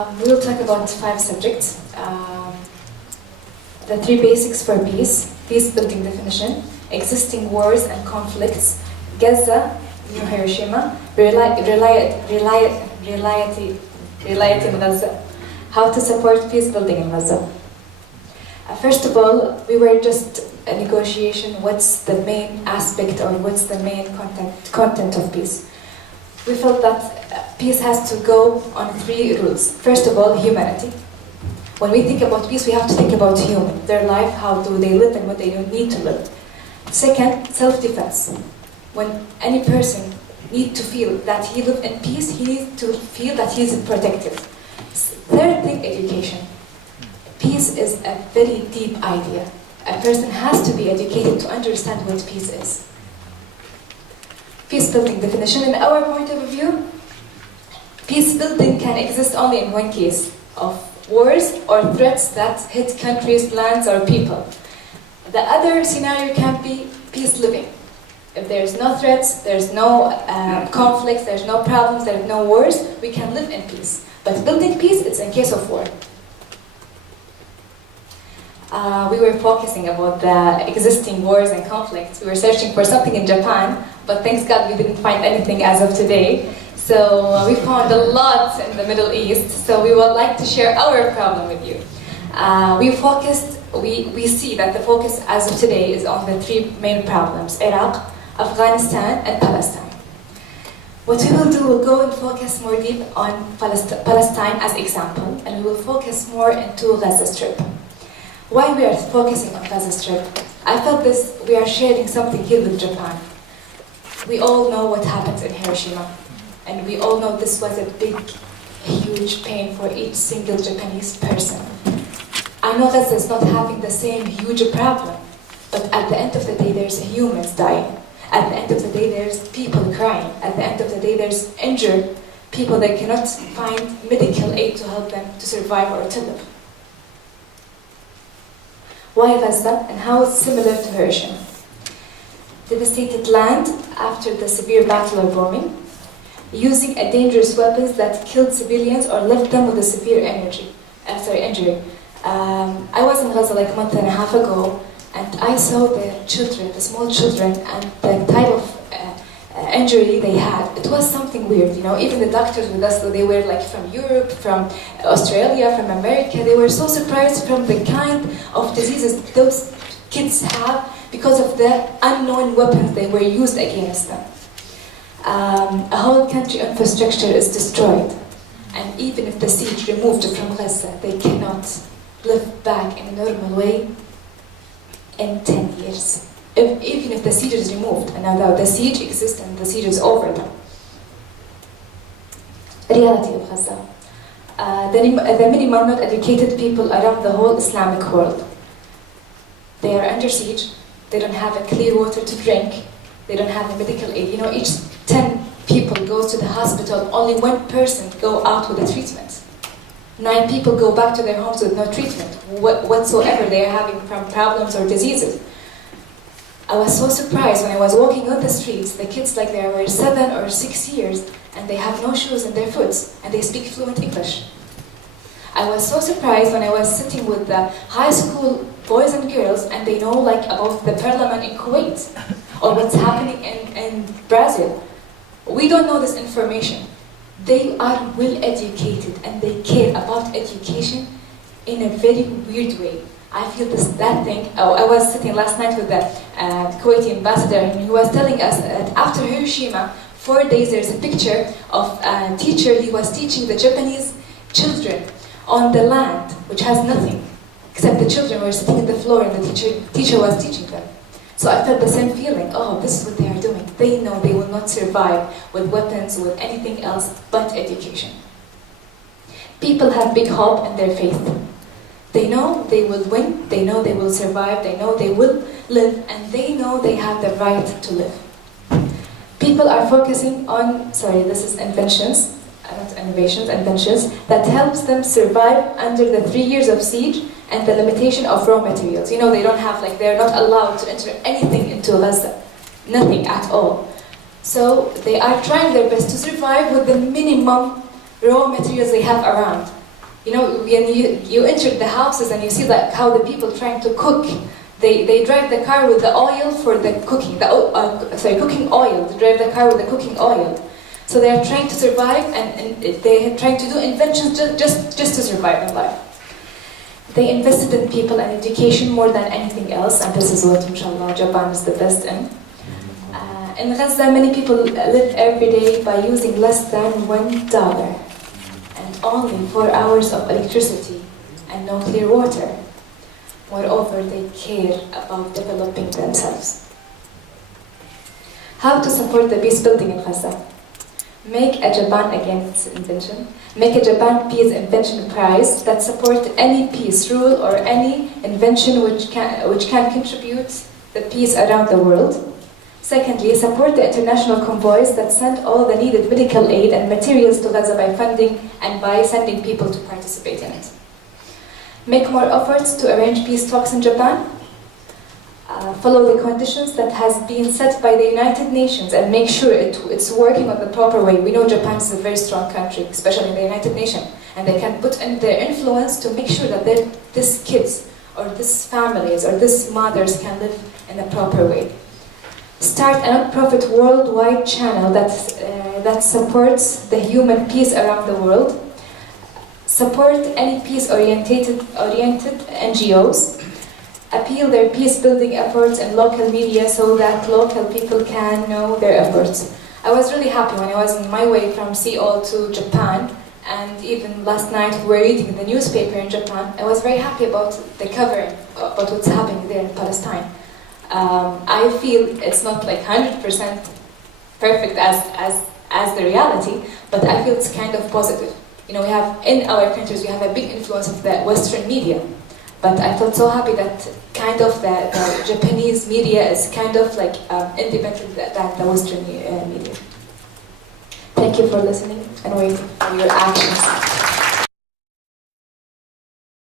We will talk about 5 subjects. The 3 basics for peace, peace-building definition, existing wars and conflicts, Gaza, New Hiroshima, reliability in Gaza, how to support peace-building in Gaza. First of all, we were just a negotiation, what's the main aspect or what's the main content of peace. We felt that peace has to go on 3 rules. First of all, humanity. When we think about peace, we have to think about human, their life, how do they live and what they need to live. Second, self-defense. When any person needs to feel that he lives in peace, he needs to feel that he is protected. Third thing, education. Peace is a very deep idea. A person has to be educated to understand what peace is. Peace-building definition, in our point of view, peace-building can exist only in one case, of wars or threats that hit countries, lands, or people. The other scenario can be peace-living. If there's no threats, there's no conflicts, there's no problems, there's no wars, we can live in peace. But building peace, it's in case of war. We were focusing about the existing wars and conflicts. We were searching for something in Japan, but thanks God we didn't find anything as of today. So we found a lot in the Middle East, so we would like to share our problem with you. We see that the focus as of today is on the 3 main problems, Iraq, Afghanistan, and Palestine. What we will do, we'll go and focus more deep on Palestine as example, and we will focus more into Gaza Strip. Why we are focusing on Gaza Strip? I felt we are sharing something here with Japan. We all know what happened in Hiroshima. And we all know this was a big, huge pain for each single Japanese person. I know Gaza is not having the same huge problem, but at the end of the day, there's humans dying. At the end of the day, there's people crying. At the end of the day, there's injured people that cannot find medical aid to help them to survive or to live. Why Gaza and how it's similar to Hiroshima? Devastated land after the severe battle or bombing, using a dangerous weapons that killed civilians or left them with a severe injury. I was in Gaza like a month and a half ago, and I saw the children, the small children, and the type of injury they had. It was something weird, you know. Even the doctors with us, they were like from Europe, from Australia, from America. They were so surprised from the kind of diseases those kids have because of the unknown weapons they were used against them. A whole country infrastructure is destroyed, and even if the siege removed from Gaza, they cannot live back in a normal way in 10 years. Even if the siege is removed, and now the siege exists and the siege is over now. Reality of Gaza. The minimum not educated people around the whole Islamic world. They are under siege, they don't have a clear water to drink, they don't have a medical aid. You know, each 10 people goes to the hospital, only 1 person go out with a treatment. 9 people go back to their homes with no treatment whatsoever they are having from problems or diseases. I was so surprised when I was walking on the streets, the kids like they were 7 or 6 years, and they have no shoes in their foot, and they speak fluent English. I was so surprised when I was sitting with the high school boys and girls, and they know like about the parliament in Kuwait, or what's happening in Brazil. We don't know this information. They are well educated and they care about education in a very weird way. I feel that thing. I was sitting last night with the Kuwaiti ambassador, and he was telling us that after Hiroshima, 4 days there's a picture of a teacher. He was teaching the Japanese children on the land, which has nothing, except the children were sitting on the floor and the teacher was teaching them. So I felt the same feeling. Oh, this is what they are doing. They know they will not survive with weapons, with anything else but education. People have big hope in their faith. They know they will win, they know they will survive, they know they will live, and they know they have the right to live. People are focusing on, this is inventions, not innovations, inventions, that helps them survive under the 3 years of siege and the limitation of raw materials. You know, they don't have, they're not allowed to enter anything into Gaza. Nothing at all. So they are trying their best to survive with the minimum raw materials they have around. You know, when you enter the houses and you see like how the people trying to cook, they drive the car with the oil for the cooking, cooking oil. They drive the car with the cooking oil. So they are trying to survive, and they are trying to do inventions just to survive in life. They invested in people and education more than anything else, and this is what, inshallah, Japan is the best in. In Gaza, many people live every day by using less than $1 and only 4 hours of electricity and no clear water. Moreover, they care about developing themselves. How to support the peace building in Gaza? Make a Japan Against Invention. Make a Japan Peace Invention Prize that support any peace rule or any invention which can contribute the peace around the world. Secondly, support the international convoys that send all the needed medical aid and materials to Gaza by funding and by sending people to participate in it. Make more efforts to arrange peace talks in Japan. Follow the conditions that has been set by the United Nations and make sure it's working on the proper way. We know Japan is a very strong country, especially in the United Nations, and they can put in their influence to make sure that these kids or these families or these mothers can live in a proper way. Start a non-profit worldwide channel that supports the human peace around the world. Support any peace-oriented NGOs. Appeal their peace-building efforts in local media so that local people can know their efforts. I was really happy when I was on my way from Seoul to Japan, and even last night we were reading the newspaper in Japan. I was very happy about the covering, about what's happening there in Palestine. I feel it's not like 100% perfect as the reality, but I feel it's kind of positive. You know, we have, in our countries, we have a big influence of the Western media. But I felt so happy that kind of the Japanese media is kind of like independent than the Western media. Thank you for listening and waiting for your actions.